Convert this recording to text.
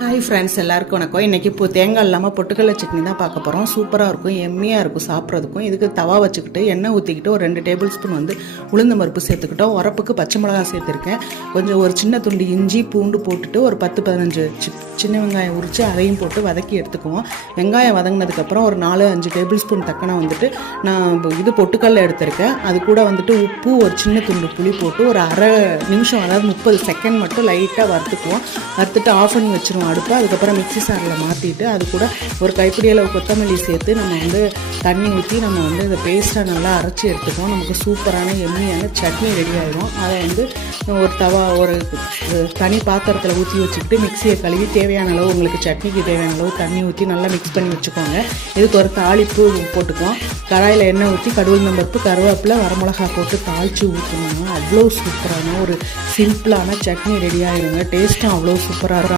Hi friends, எல்லாருக்கும் வணக்கம். இன்றைக்கி இப்போ தேங்காய் இல்லாமல் பொட்டுக்கடலை சட்னி தான் பார்க்க போகிறோம். சூப்பராக இருக்கும், எம்மியாக இருக்கும் சாப்பிட்றதுக்கும். இதுக்கு தவா வச்சுக்கிட்டு எண்ணெய் ஊற்றிக்கிட்டு ஒரு 2 டேபிள் ஸ்பூன் உளுந்து பருப்பு சேர்த்துக்கிட்டோம். உரப்புக்கு பச்சை மிளகா சேர்த்துருக்கேன். கொஞ்சம் ஒரு சின்ன துண்டு இஞ்சி பூண்டு போட்டுட்டு ஒரு 10-15 சின்ன வெங்காயம் உரித்து அதையும் போட்டு வதக்கி எடுத்துக்குவோம். வெங்காயம் வதங்கினதுக்கப்புறம் ஒரு 4-5 டேபிள் ஸ்பூன் தக்கனை நான் பொட்டுக்கடலை எடுத்திருக்கேன். அது கூட உப்பு, ஒரு சின்ன துண்டு புளி போட்டு ஒரு அரை நிமிஷம், அதாவது 30 செகண்ட் மட்டும் லைட்டாக வறுத்துக்குவோம். வறுத்துட்டு ஆஃப் பண்ணி வச்சுருவோம் அடுப்பு. அதுக்கப்புறம் மிக்சி சாரில் மாற்றிட்டு அது கூட ஒரு கைப்பிடி அளவு கொத்தமல்லி சேர்த்து நம்ம தண்ணி ஊற்றி நம்ம இந்த பேஸ்ட்டை நல்லா அரைச்சி எடுத்துக்குவோம். நமக்கு சூப்பரான எம்மியான சட்னி ரெடி ஆகிடும். அதை ஒரு தனி பாத்திரத்தில் ஊற்றி வச்சுக்கிட்டு மிக்சியை கழுவி தேவையான அளவு, உங்களுக்கு சட்னிக்கு தேவையான அளவு தண்ணி ஊற்றி நல்லா மிக்ஸ் பண்ணி வச்சுக்கோங்க. இதுக்கு ஒரு தாளிப்பு போட்டுக்குவோம். கடாயில் எண்ணெய் ஊற்றி கடுகு, கருவேப்பிலை, வரமிளகா போட்டு தாளித்து ஊற்றணும்னா அவ்வளோ சூப்பரான ஒரு சிம்பிளான சட்னி ரெடி ஆகிடுங்க. டேஸ்ட்டும் அவ்வளோ சூப்பராக இருக்கும்.